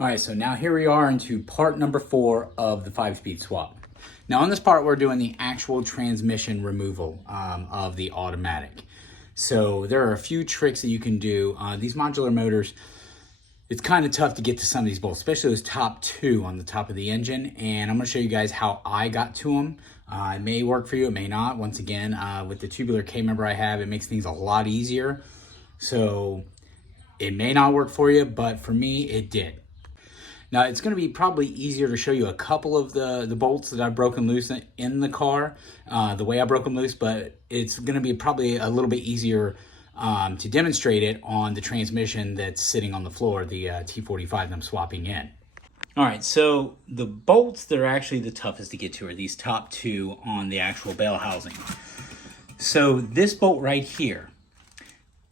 All right, so now here we are into part number 4 of the 5-speed swap. Now on this part, we're doing the actual transmission removal of the automatic. So there are a few tricks that you can do. These modular motors, it's kind of tough to get to some of these bolts, especially those top 2 on the top of the engine. And I'm gonna show you guys how I got to them. It may work for you, it may not. Once again, with the tubular K member I have, it makes things a lot easier. So it may not work for you, but for me, it did. Now, it's going to be probably easier to show you a couple of the bolts that I've broken loose in the car, the way I broke them loose, but it's going to be probably a little bit easier to demonstrate it on the transmission that's sitting on the floor, the T45 that I'm swapping in. All right, so the bolts that are actually the toughest to get to are these top 2 on the actual bell housing. So this bolt right here,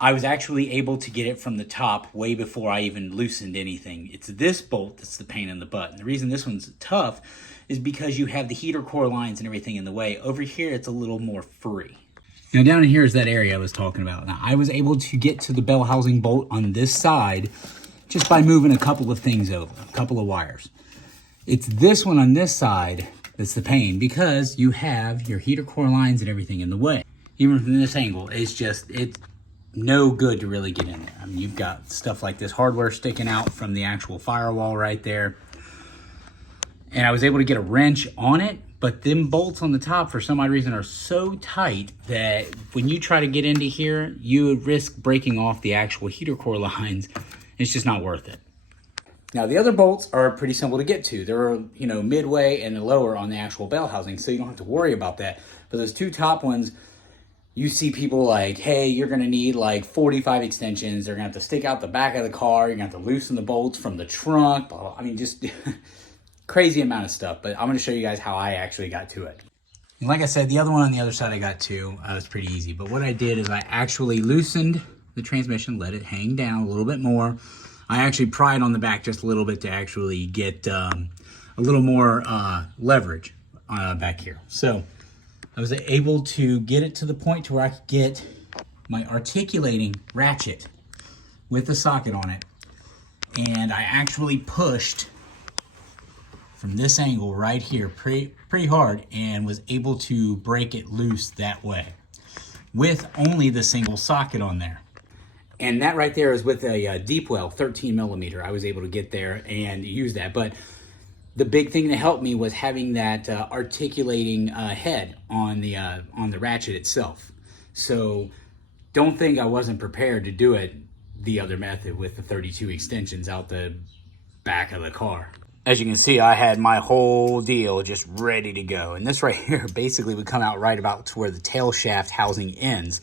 I was actually able to get it from the top way before I even loosened anything. It's this bolt that's the pain in the butt. And the reason this one's tough is because you have the heater core lines and everything in the way. Over here, it's a little more free. Now down here is that area I was talking about. Now I was able to get to the bell housing bolt on this side just by moving a couple of things over, a couple of wires. It's this one on this side that's the pain because you have your heater core lines and everything in the way. Even from this angle, it's no good to really get in there. I mean, you've got stuff like this hardware sticking out from the actual firewall right there. And I was able to get a wrench on it, but them bolts on the top for some odd reason are so tight that when you try to get into here, you would risk breaking off the actual heater core lines. It's just not worth it. Now the other bolts are pretty simple to get to. They're, midway and lower on the actual bell housing, so you don't have to worry about that. But those 2 top ones, you see people like, hey, you're gonna need like 45 extensions. They're gonna have to stick out the back of the car. You're gonna have to loosen the bolts from the trunk. Blah, blah. I mean, just crazy amount of stuff. But I'm gonna show you guys how I actually got to it. And like I said, the other one on the other side I got to was pretty easy. But what I did is I actually loosened the transmission, let it hang down a little bit more. I actually pried on the back just a little bit to actually get a little more leverage back here. So I was able to get it to the point to where I could get my articulating ratchet with the socket on it. And I actually pushed from this angle right here pretty hard and was able to break it loose that way with only the single socket on there. And that right there is with a deep well 13 millimeter. I was able to get there and use that. But the big thing that helped me was having that articulating head on the ratchet itself. So don't think I wasn't prepared to do it the other method with the 32 extensions out the back of the car. As you can see, I had my whole deal just ready to go. And this right here basically would come out right about to where the tail shaft housing ends.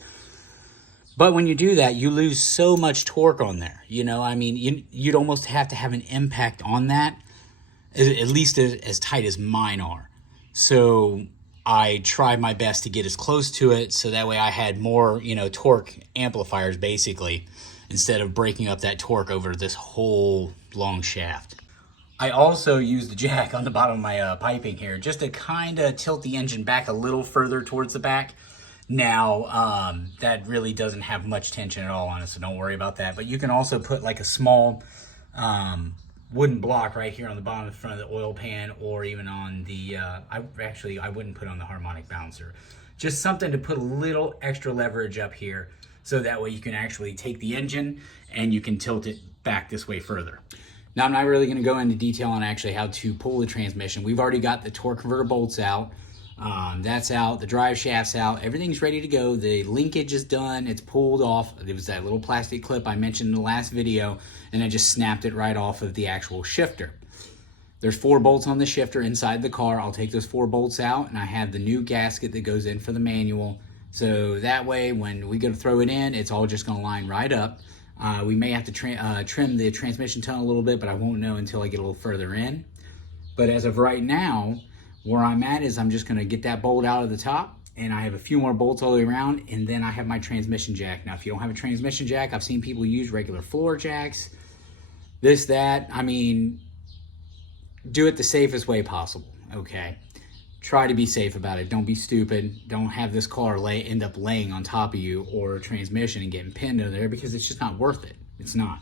But when you do that, you lose so much torque on there. You'd almost have to have an impact on that, at least as tight as mine are. So I tried my best to get as close to it so that way I had more, torque amplifiers basically, instead of breaking up that torque over this whole long shaft. I also used the jack on the bottom of my piping here just to kind of tilt the engine back a little further towards the back. Now, that really doesn't have much tension at all on it, so don't worry about that. But you can also put like a small wooden block right here on the bottom of the front of the oil pan, or even on the, I wouldn't put on the harmonic bouncer. Just something to put a little extra leverage up here, so that way you can actually take the engine and you can tilt it back this way further. Now, I'm not really going to go into detail on actually how to pull the transmission. We've already got the torque converter bolts out. That's out, the drive shaft's out, everything's ready to go. The linkage is done, it's pulled off. It was that little plastic clip I mentioned in the last video, and I just snapped it right off of the actual shifter. There's 4 bolts on the shifter inside the car. I'll take those 4 bolts out, and I have the new gasket that goes in for the manual. So that way, when we go to throw it in, it's all just gonna line right up. We may have to trim the transmission tunnel a little bit, but I won't know until I get a little further in. But as of right now, where I'm at is I'm just gonna get that bolt out of the top, and I have a few more bolts all the way around, and then I have my transmission jack. Now, if you don't have a transmission jack, I've seen people use regular floor jacks, this, that. I mean, do it the safest way possible, okay? Try to be safe about it. Don't be stupid. Don't have this car end up laying on top of you or a transmission and getting pinned under there, because it's just not worth it. It's not.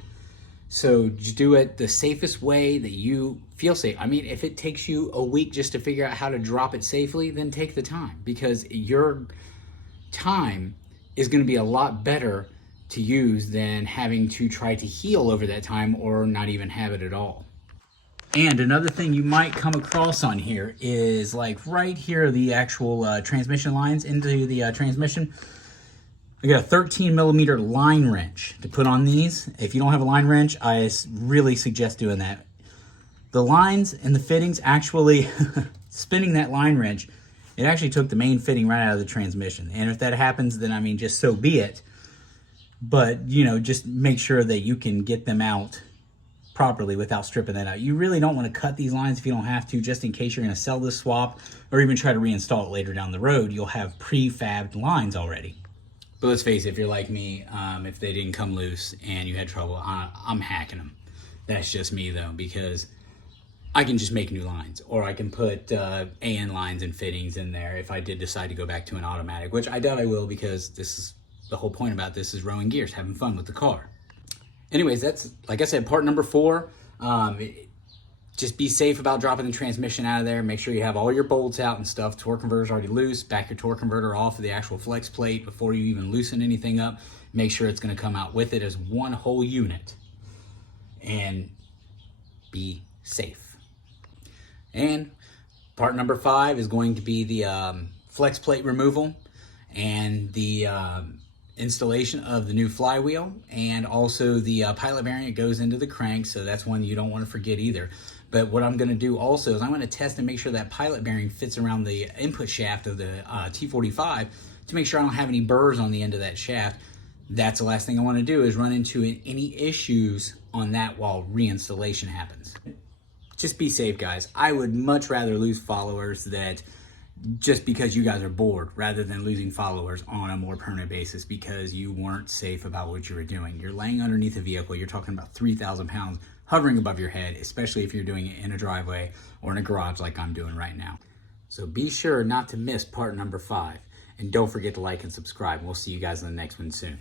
So just do it the safest way that you feel safe. I mean, if it takes you a week just to figure out how to drop it safely, then take the time, because your time is going to be a lot better to use than having to try to heal over that time or not even have it at all. And another thing you might come across on here is, like, right here, the actual transmission lines into the transmission. I got a 13 millimeter line wrench to put on these. If you don't have a line wrench, I really suggest doing that. The lines and the fittings actually, spinning that line wrench, it actually took the main fitting right out of the transmission. And if that happens, then I mean, just so be it. But, you know, just make sure that you can get them out properly without stripping that out. You really don't want to cut these lines if you don't have to, just in case you're going to sell this swap or even try to reinstall it later down the road. You'll have prefabbed lines already. But let's face it, if you're like me, if they didn't come loose and you had trouble, I'm hacking them. That's just me, though, because I can just make new lines, or I can put AN lines and fittings in there if I did decide to go back to an automatic, which I doubt I will, because this is the whole point about this, is rowing gears, having fun with the car. Anyways, that's, like I said, part number 4. Just be safe about dropping the transmission out of there. Make sure you have all your bolts out and stuff. Torque converter's already loose. Back your torque converter off of the actual flex plate before you even loosen anything up. Make sure it's going to come out with it as one whole unit. And be safe. And part number 5 is going to be the flex plate removal and the installation of the new flywheel, and also the pilot bearing. It goes into the crank, so that's one you don't want to forget either. But what I'm going to do also is I'm going to test and make sure that pilot bearing fits around the input shaft of the T45 to make sure I don't have any burrs on the end of that shaft. That's the last thing I want to do, is run into any issues on that while reinstallation happens. Just be safe, guys. I would much rather lose followers that just because you guys are bored, rather than losing followers on a more permanent basis because you weren't safe about what you were doing. You're laying underneath a vehicle. You're talking about 3,000 pounds hovering above your head, especially if you're doing it in a driveway or in a garage like I'm doing right now. So be sure not to miss part number 5. And don't forget to like and subscribe. We'll see you guys in the next one soon.